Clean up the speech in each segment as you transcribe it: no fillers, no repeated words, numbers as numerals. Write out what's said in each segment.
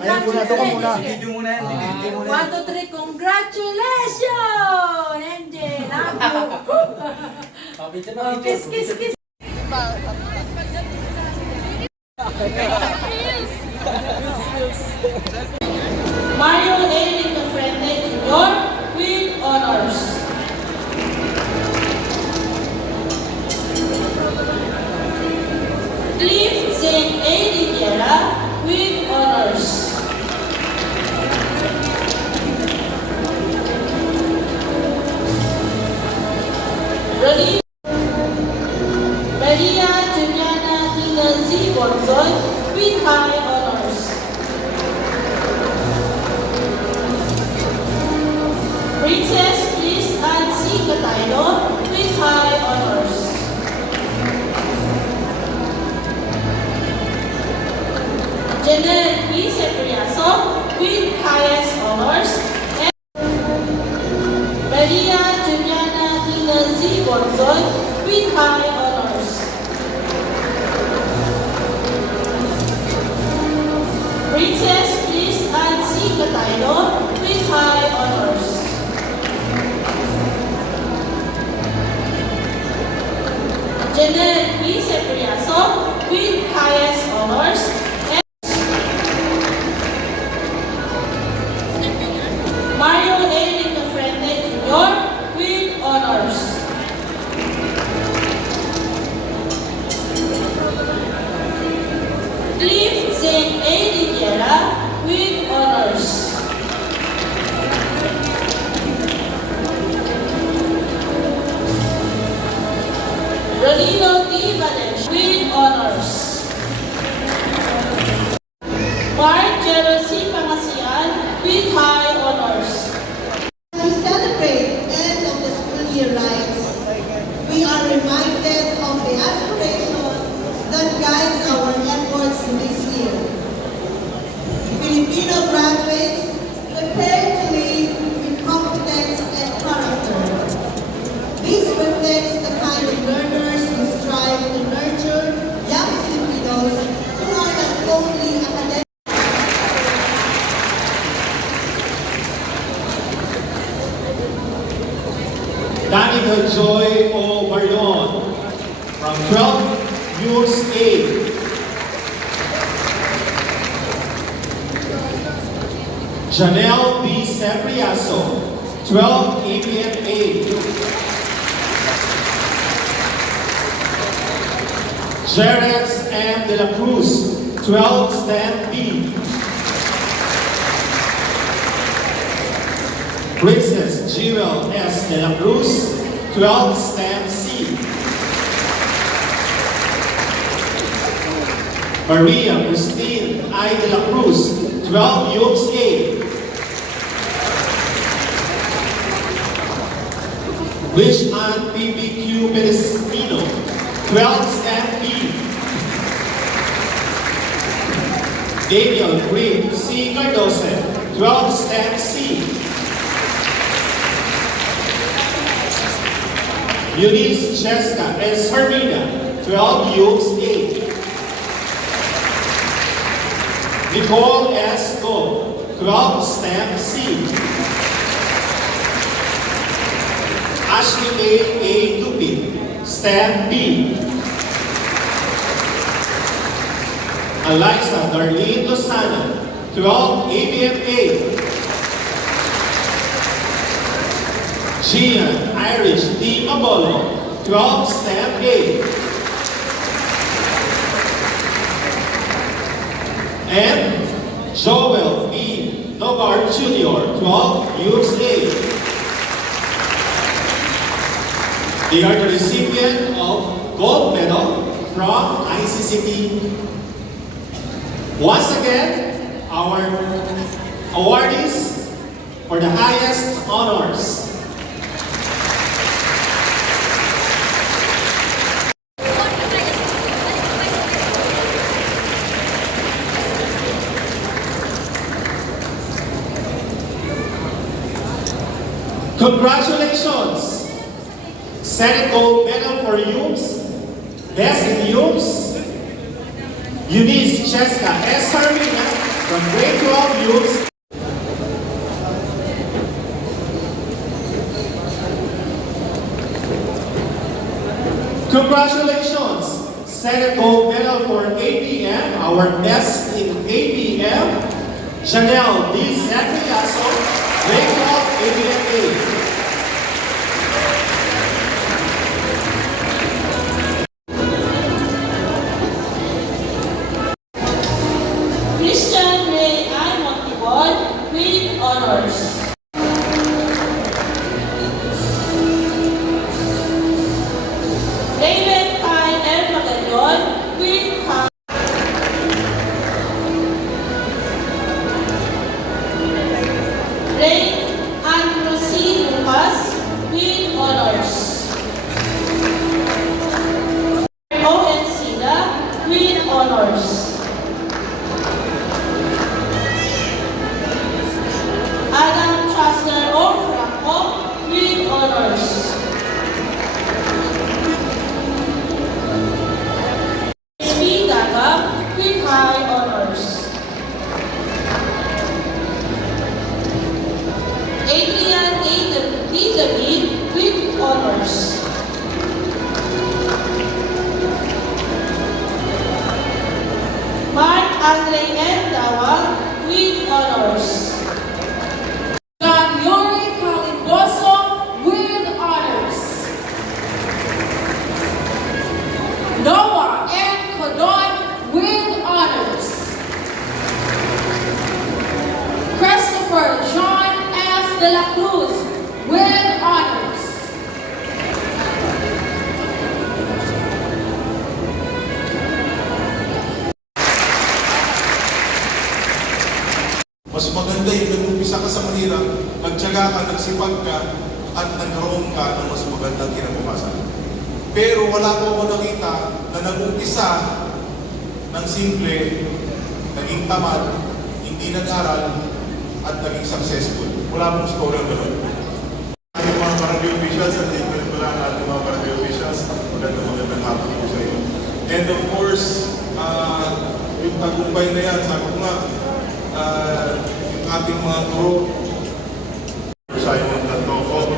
Ayan muna, ito ka muna. Video muna yan. Video muna. 1, 2, 3, congratulations! Angel, love you. Picture na, Oh, kiss, kiss, kiss. Mario Eric Frente Jr. with honors. Cliff St. A. Riviera with honors. Rolly Maria Juliana Tina Z. Bonson with high honors. Princess Liz Nancy Cataylo with high honors. Janet B. Sepriaso with highest honors. And Maria Juliana Tina Z. Bonson with high honors. Princess Liz Nancy Cataylo with high honors. Janet B. Sepriaso with highest honors. And Mario Eric Frente Jr. with honors. Cliff St. A. Riviera with honors. Rolino D. Valencia with honors. Mark Jerosi Pangasian with high honors. As we celebrate end of the school year rites, we are reminded of the aspiration that guides our efforts this year. Filipino graduates prepare to lead with competence and character. This reflects the kind of learners who strive to nurture young Filipinos who are not only academic. Danica Joy O. Marion from 12 Youth A. Janelle B. Sepriaso, 12 ABMA. Jerex M. De La Cruz, 12 STEM B. Princess Jewel S. De La Cruz, 12 STEM C. Maria Christine I. De La Cruz, 12 Youths A. Wish Ann PBQ Pedestino, 12 STEM B. Daniel Green C. Cardoso, 12 STEM C. Eunice Cheska S. Hermina, 12 Youths A. Nicole S. Go, 12 STEM C. Ashley A. Dupi, STEM B. Eliza Darlene Lozana, 12 ABMA. Gian Irish D. Mabolo, 12 STEM A. And Joel B. Nogar Jr., 12 Youths A. They are the recipient of gold medal from ICCT. Once again, our awardees for the highest honors. Congratulations! Senate Gold Medal for Youths, Best in Youths, Eunice Cheska S. Carmina, from grade 12 youths. Congratulations! Senate Gold Medal for ABM, our best in ABM, Janelle D. Santiago, grade 12 ABM A. Christian Ray I. Montibon with honors. Raven Kai M. Magayon with Ray Andrew C. Lucas with honors. Owen Sida with honors. Adam Chasler O. Franco with honors. S.P. Daga with high honors. Adrian A. D. David with honors. Mark Andre M. Dawag with honors. Yuri Calimboso with honors. Noah M. Codon with honors. Christopher John F. De La Cruz with honors. Mas maganda yung nag-umpisa ka sa mahirap, nagtyaga ka, nagsipag ka, at nagkaroon ka ng mas magandang kinabukasan. Pero wala ko ako nakita na nag-umpisa ng simple, naging tamad, hindi nag-aral, at naging successful. Wala pong story ang gano'n. Ating mga barangay officials, at tingnan ko lang ating mga barangay officials, magandang hapon po sa iyo. And of course, yung tagumpay na yan, sabi ko nga, yung ating mga guro, Simon Tandoko,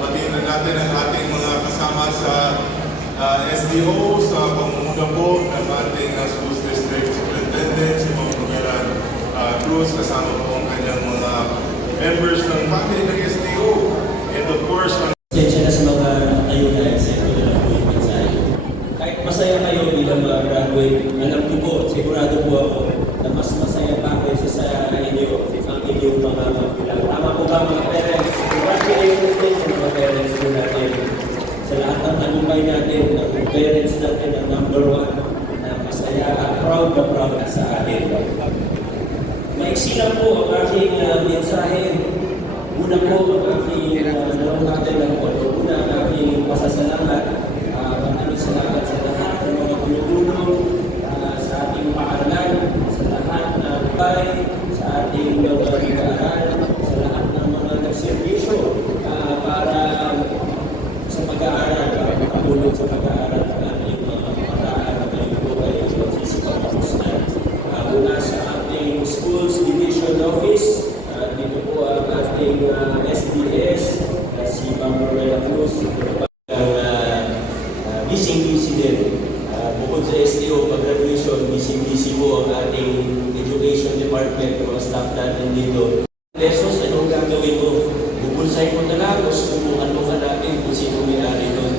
batiin na natin ang ating mga kasama sa SDO, sa pamumuno po ng ating Schools District Superintendent, si Ma'am Romelan Cruz, kasama po ang kanyang mga members ng family ng SDO. And of course, Pasensya na sa mga ayuda, eksepto na lang po yung mensahe. Kahit masaya kayo bilang mga graduate, alam ko po at sigurado po ako na mas masaya pa kaysa sa inyo ang inyong mga magulang. Tama po ba mga parents? Congratulations din sa mga parents po natin. Sa lahat ng tagumpay natin, ang parents natin ang number one na masaya at proud na sa atin. Maiksi lang po ang aking mensahe. Una po ang aking natin ng polo. Una ang aking pasasalamat. Maraming salamat sa lahat ng mga tulong sa ating paaralan, sa lahat ng bay, sa ating mga pag-aaral, sa lahat ng mga nagservisyo para sa pag-aaral, para makatulong sa pag-aaral ng ating mga kabataan na kayo po ay magsisipag-kapusnan. Mula sa ating Schools Division Office, dito po ang ating SDS, si Ma'am Romelan Cruz, busy din. Bukod sa STO, pag-graduation, busy po ang ating Education Department, mga staff natin dito. Lesos, anong gagawin mo? Bubulsay mo na lang, o subukan mo natin kung sino may-ari doon.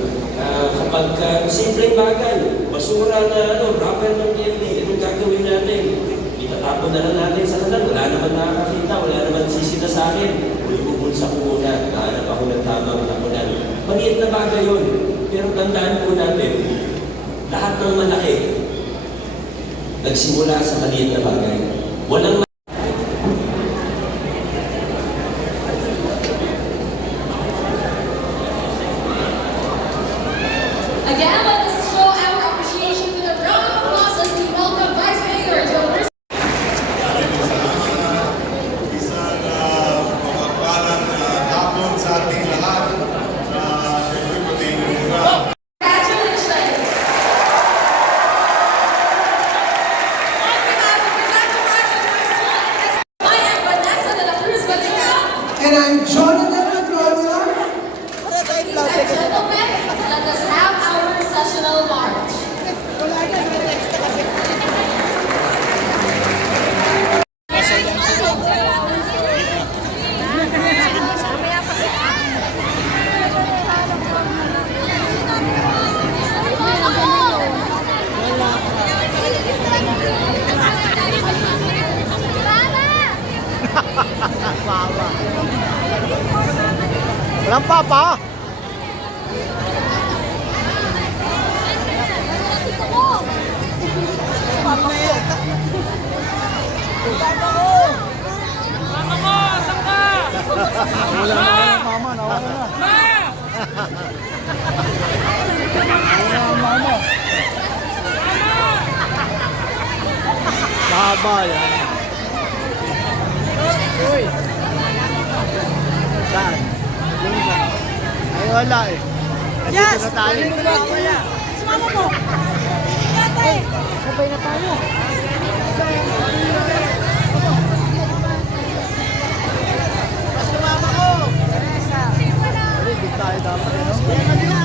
Kapag simpleng bagay, basura na wrapper ng TNT, anong gagawin natin? Itatapon na lang natin sa kanan, wala naman nakakakita, wala naman sisita sa akin. Bubulsa ko muna, nahanap ako ng tamang nakunan. Maliit na bagay yun. Pero tandaan po natin, lahat ng malaki, nagsimula sa maliit na bagay. Walang Again, let us show our appreciation with a round of applause as we welcome Vice Mayor Joe Rizal. isang mapagpalang hapon sa ating lahat. Siyempre, pati yung mga Congratulations! On behalf of the Metro Manila And I'm Jonathan Pedrosa. Ladies and gentlemen, let us have our sessional march. Walang papa. Wala na yung mama, nawala na. Wala ang mama. Baba yan. Uy. Saan? Ay wala eh. Yes! Na tayo. Sumama mo! Sabay na tayo. Sumama ko! Hindi tayo dapat eh, no?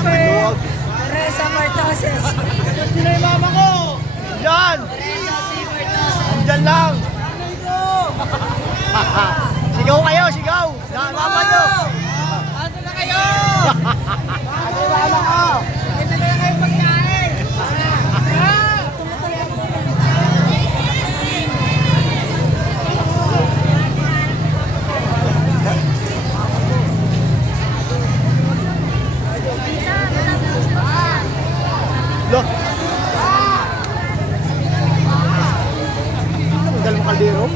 Luwag. Teresa Martoses. Sino yung mama ko? Diyan! Diyan lang! Sigaw kayo, sigaw! Mama nyo! Ano na kayo? Ano yung mama ko? Ito na kayo pagkain. Look! Ang mo kaldero?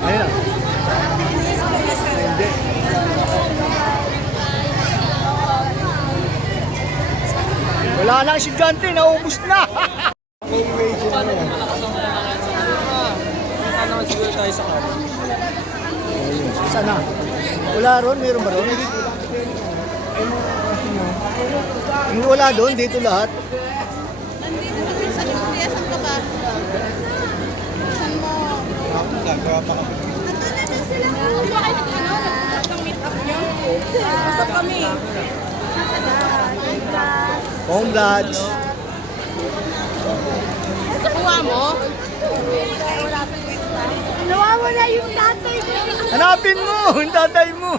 Ayun na. Hindi. Wala na ang sigante, naubos na. Sana? Wala ron, meron ba ron? Yung wala doon, dito lahat. Nandito kami sa Julias ang baba. Saan mo? Gagawa pa kami. Nakala na sila. Hindi ba kayo nag-usap ng meet up niyo? Usap kami. Home vlogs. Kuha mo? Nawawala yung tatay ko. Hanapin mo, yung tatay mo.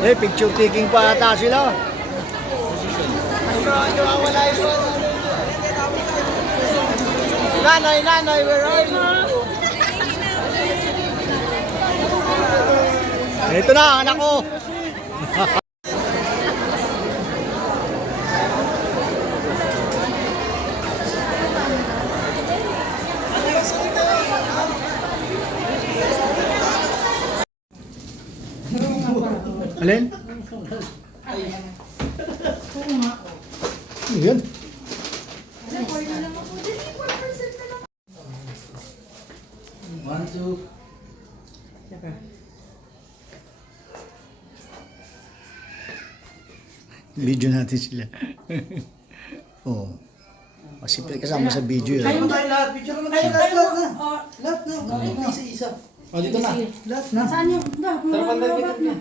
Eh, picture taking pa ata sila. Nanay, where are you? Ito na, anak ko. Alin? Ano yan? One, two. Video natin sila. Oo. Kasi kasama sa video yun. Picture naman tayo lahat. Picture naman tayo lahat. Lahat na. Lahat na. Isa-isa. O, dito na. Lahat na. Saan yung? Tara, pagdating na.